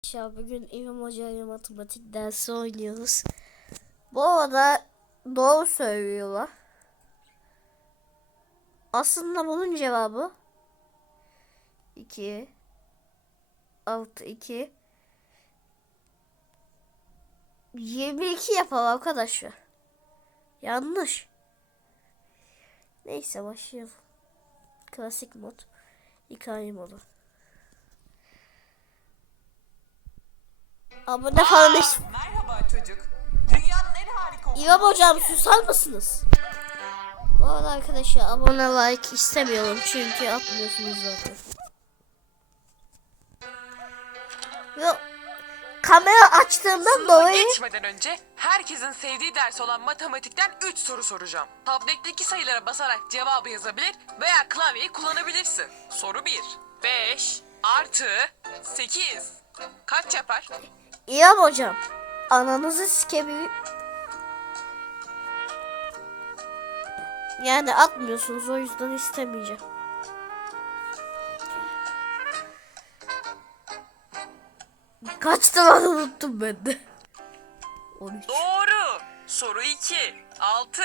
Arkadaşlar bugün İmam Hoca ile matematik dersi oynuyoruz. Bu arada doğru söylüyorlar. Aslında bunun cevabı 2 6 2 22 yapar arkadaşlar. Yanlış. Neyse başlayalım. Klasik mod. Hikaye modu. Abone falan Aa, merhaba çocuk. Dünyanın en harika okulu. İmam hocam susar mısınız? Bu arada arkadaşlar abone like istemiyorum çünkü atmıyorsunuz zaten. Yok. Kamera açtığımdan dolayı geçmeden önce herkesin sevdiği ders olan matematikten 3 soru soracağım. Tabletteki sayılara basarak cevabı yazabilir veya klavyeyi kullanabilirsin. Soru 1. 5 artı 8 kaç yapar? İmam hocam ananızı sikebilir. Yani atmıyorsunuz o yüzden istemeyeceğim. Kaçtı lan unuttum ben de. 13. Doğru. Soru 2. 6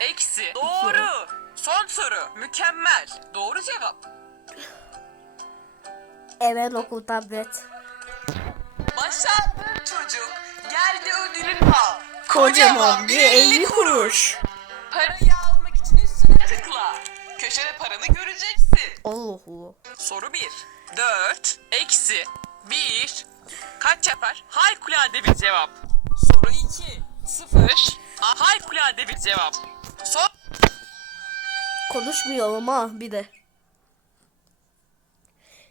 eksi. Doğru. Son soru. Mükemmel. Doğru cevap. Evet okul tablet. Başardın çocuk. Geldi ödülün al. Kocaman bir 50 kuruş. Parayı almak için üstüne tıkla. Köşede paranı göreceksin. Allah Allah. Soru 1. 4 eksi 1 kaç yapar? Harikulade bir cevap. Soru 2. 0 harikulade bir cevap. Son Konuşmuyorum ha bir de.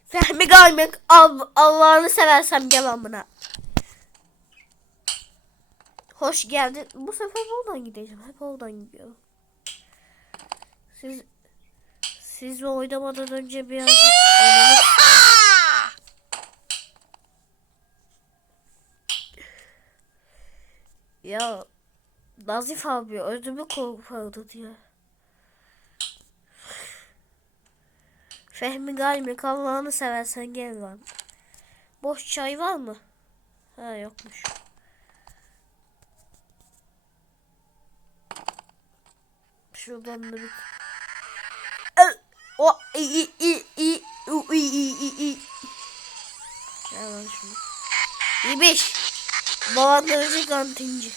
Fehmi Galmek Al Allah'ını seversem gel amına. Hoş geldin. Bu sefer oradan gideceğim. Hep oradan gidiyorum. Siz siz oynamadan önce bir Ananı- Ya Nazif abi ödümü kopardı diye. Fehmi Galmek Allah'ını seversen gel lan. Boş çay var mı? Ha yokmuş. Şuradan da bir... O i i i i u i i i i. Gel lan şunu. İbiş. Dolandırıcı kantinci.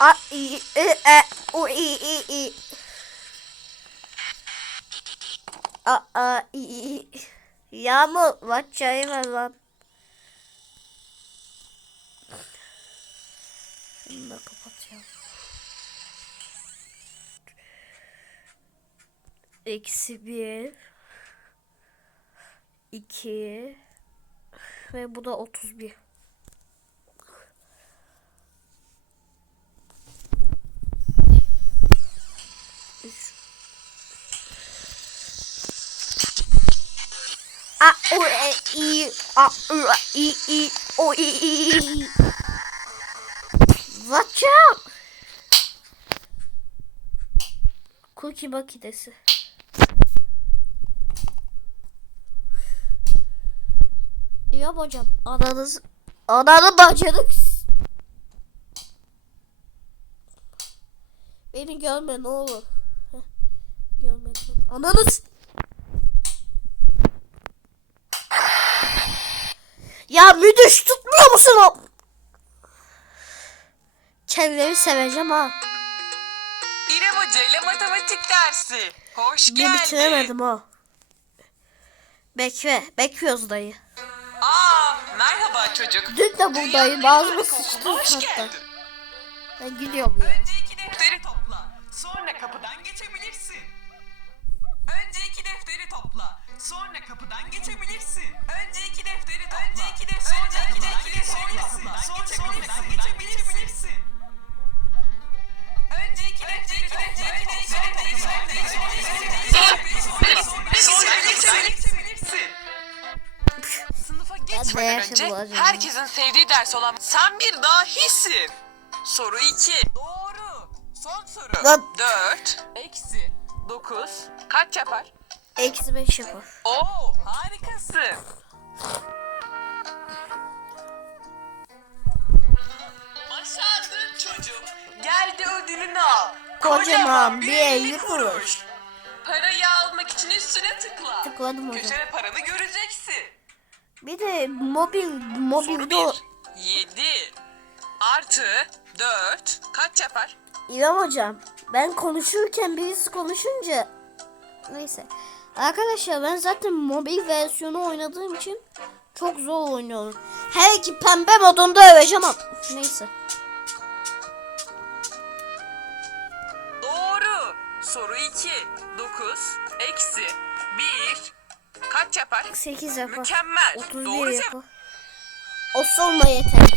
A i i e u i i i. A a i i. Yağmur lan çayı ver lan. Şunu da kapatacağım. Eksi bir. iki Ve bu da otuz bir. Üç. A u e i a u i i o i i. Out. Cookie makinesi. Ya hocam ananız ananı bacınız. Beni görme ne olur. Heh, Görmedim. Ananız. Ya müdüş tutmuyor musun o? Kendimi seveceğim ha. İrem Hoca ile matematik dersi. Hoş Bir geldin. bitiremedim ha. Bekle. Bekliyoruz dayı. Aa, merhaba çocuk. Dün de buradayım. Dünyanın en Ağzıma harika sıçtı okuluna hoş hatta. geldin. Ben gidiyorum. Önce iki defteri topla. Sonra kapıdan geçebilirsin. Önce iki defteri topla. Sonra kapıdan geçebilirsin. Önce iki defteri topla. Önce iki defteri defteri sonra kapıdan geçebilirsin. Sınıfa geçmeden önce herkesin sevdiği ders olan sen bir dahisin. Soru 2. Doğru. Son soru. Lan. 4 eksi 9 kaç yapar? Eksi 5 yapar. Oo harikasın. Başardın çocuk. Gel de ödülünü al. Kocaman bir elli kuruş. Parayı almak için üstüne tıkla. Tıkladım hocam. Köşede paranı göreceksin. Bir de mobil Soru mobilde o... 1. 7 artı 4 kaç yapar? İrem hocam ben konuşurken birisi konuşunca neyse. Arkadaşlar ben zaten mobil versiyonu oynadığım için çok zor oynuyorum. Her iki pembe modunda öveceğim ama neyse. Yapar? 8 yapar. Mükemmel. 31 Doğru yapar. O sorma yeter.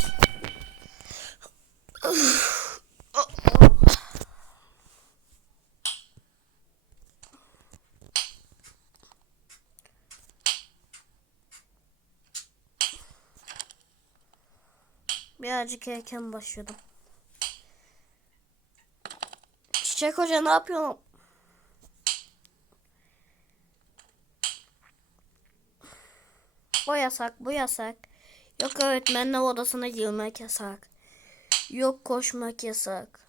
Birazcık erken başladım. Çiçek Hoca ne yapıyorsun? Yasak, bu yasak. Yok öğretmenler odasına girmek yasak. Yok koşmak yasak.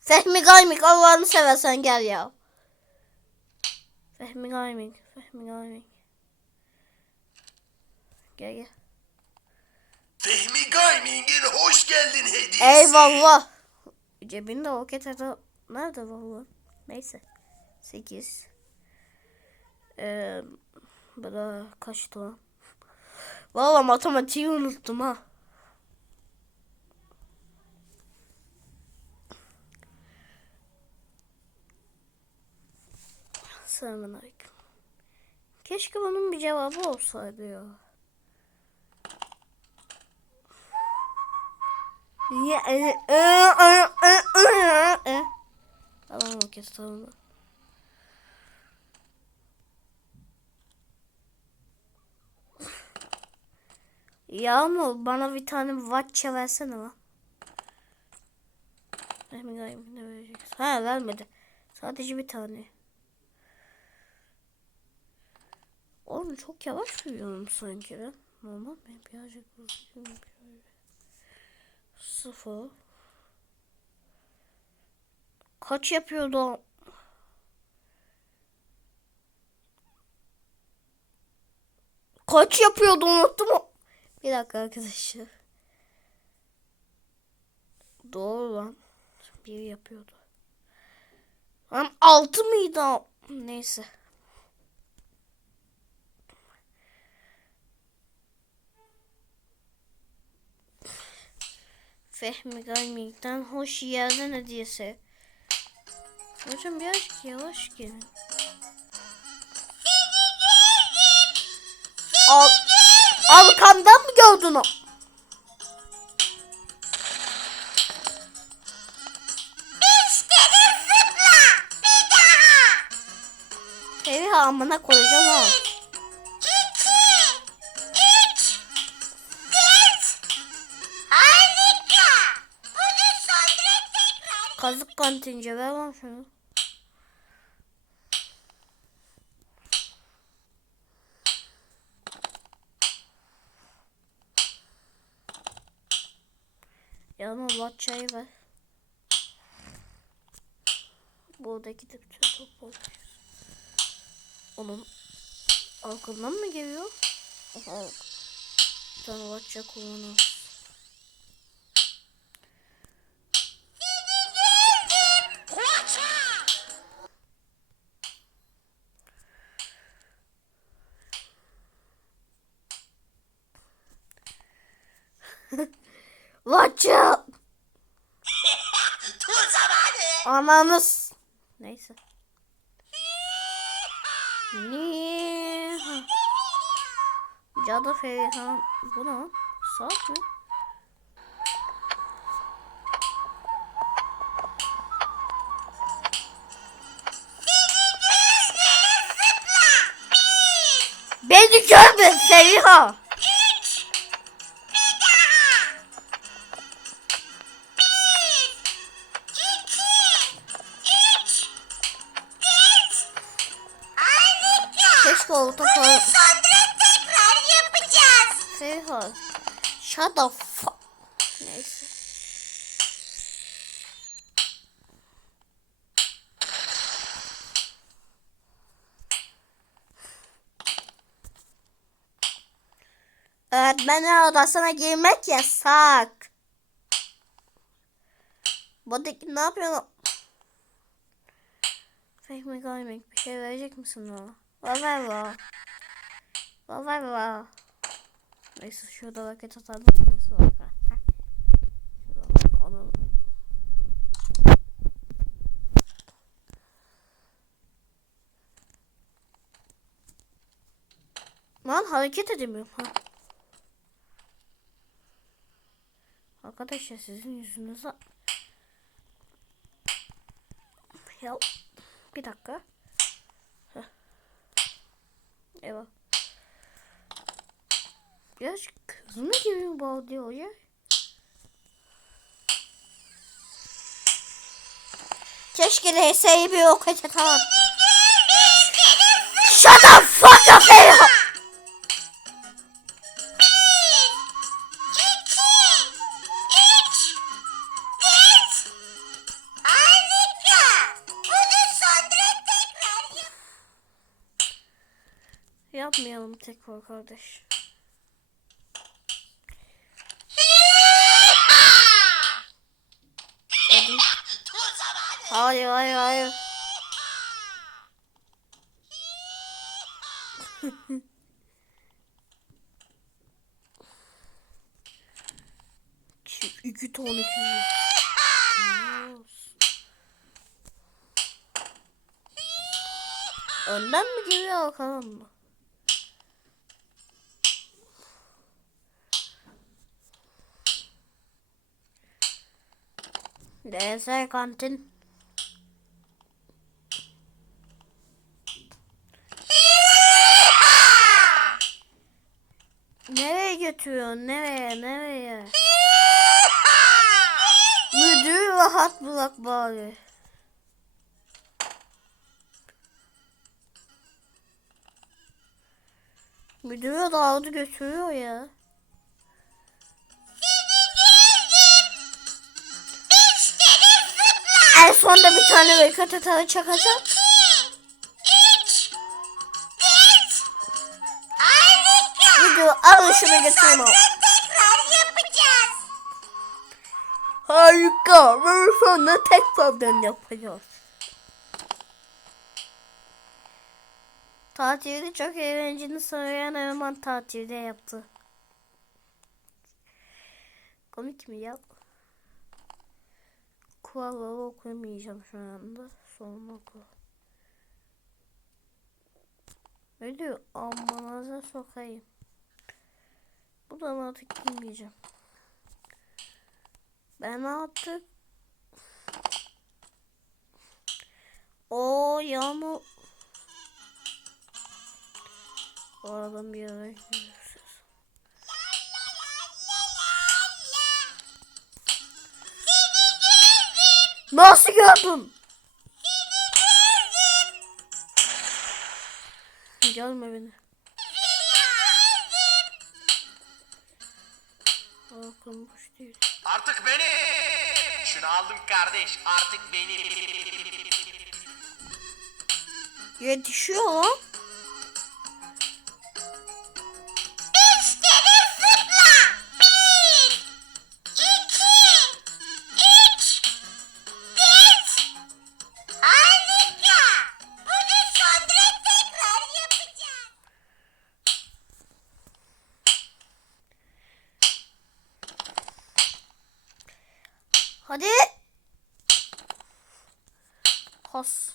Fehmi Gaymik Allah'ını seversen gel ya. Fehmi Gaymik, Fehmi Gaymik. Gel gel. Fehmi Gaming'in hoş geldin hediyesi. Eyvallah. Cebinde roket adı nerede valla? Neyse. 8. Ee, bu da kaçtı lan? Valla matematiği unuttum ha. Selamünaleyküm. Keşke bunun bir cevabı olsaydı ya. Ya, e, e, e, e, e, e. Tamam Yağmur bana bir tane vatça versene lan. Ne? Ha vermedi. Sadece bir tane. Oğlum çok yavaş yürüyorum sanki ben. Normal mi? Birazcık hızlı yürüyorum. Sıfır. Kaç yapıyordu? Kaç yapıyordu unuttum. Bir dakika arkadaşlar. Doğru lan. Bir yapıyordu. Lan altı mıydı? Neyse. Fehmi Gaming'den hoş geldin hediyesi. Hocam birazcık yavaş gelin. Al, arkamdan mı gördün o? Evi amına koyacağım ha. Kazık kantince ver lan şunu. Yanıma batçayı ver. Buradaki de bütün top oluyor. Onun arkamdan mı geliyor? Aha. Bir tane batça kullanıyor. Ananız. Neyse. Niye? Cadı Ferihan. Bu ne? Saat mi? Beni görme Feriha. Çikolata koy. Sonra tekrar yapacağız. Seyhan. Shut the fuck. Neyse. Öğretmenin odasına girmek yasak. Buradaki ne yapıyorsun? Fehmi Gaming bir şey verecek misin bana? Var ver var. Var ver var. Neyse şurada vakit atalım. Nasıl olur? Lan hareket edemiyorum. Ha. Arkadaşlar sizin yüzünüze ya bir dakika. Eyvah. Birazcık hızlı gibi bu diyor ya. Keşke RS'yi bir ok tamam. Shut the fuck up Ela! Yapmayalım tekrar kardeş. Hayır hayır hayır. İki tane çift. Önden mi geliyor arkadan mı? DS kantin. Nereye götürüyorsun? Nereye? Nereye? Müdürü rahat bırak bari. Müdürü dağıldı götürüyor ya. En sonunda bir tane rekat atarı çakacak. Harika. Müdür al şunu yapacağız. Harika. Ve sonra tekrardan yapacağız. Tatilde çok eğlenceli söyleyen Erman tatilde yaptı. Komik mi ya? Kuralları okuyamayacağım şu anda. Sonra oku. Ne diyor? Amanıza sokayım. Buradan artık girmeyeceğim. Ben artık o yağmur o adam bir yere gidiyor. Nasıl gördün? Gelme beni. Aklım boş değil. Artık beni. Şunu aldım kardeş. Artık beni. Yetişiyor lan. Has.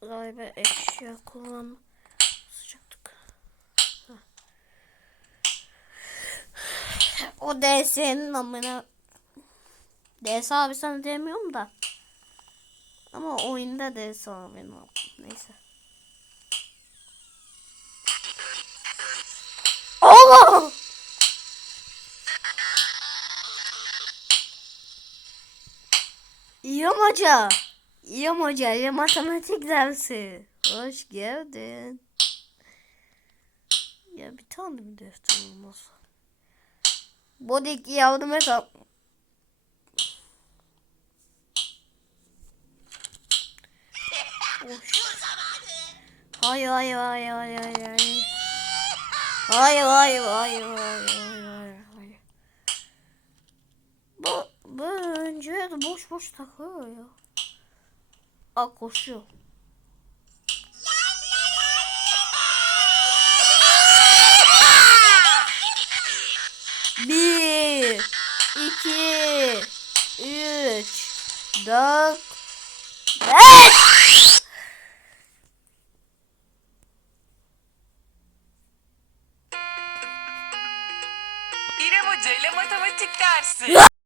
Galiba eşya kullan. Sıcaklık. O DS'nin amına. DS abi sana demiyorum da. Ama oyunda DS abi. Neyse. Yamaca. İyiyim hoca. Ya matematik dersi. Hoş geldin. Ya bir tane mi defter olmaz? Bodik. Hayır hayır hayır hayır hayır hayır. Hayır hayır hayır hayır hayır hayır. Bu, önce de boş boş takıyor ya. Aa koşuyor. Bir, iki, üç, dört, beş. İrem Hoca ile matematik dersi.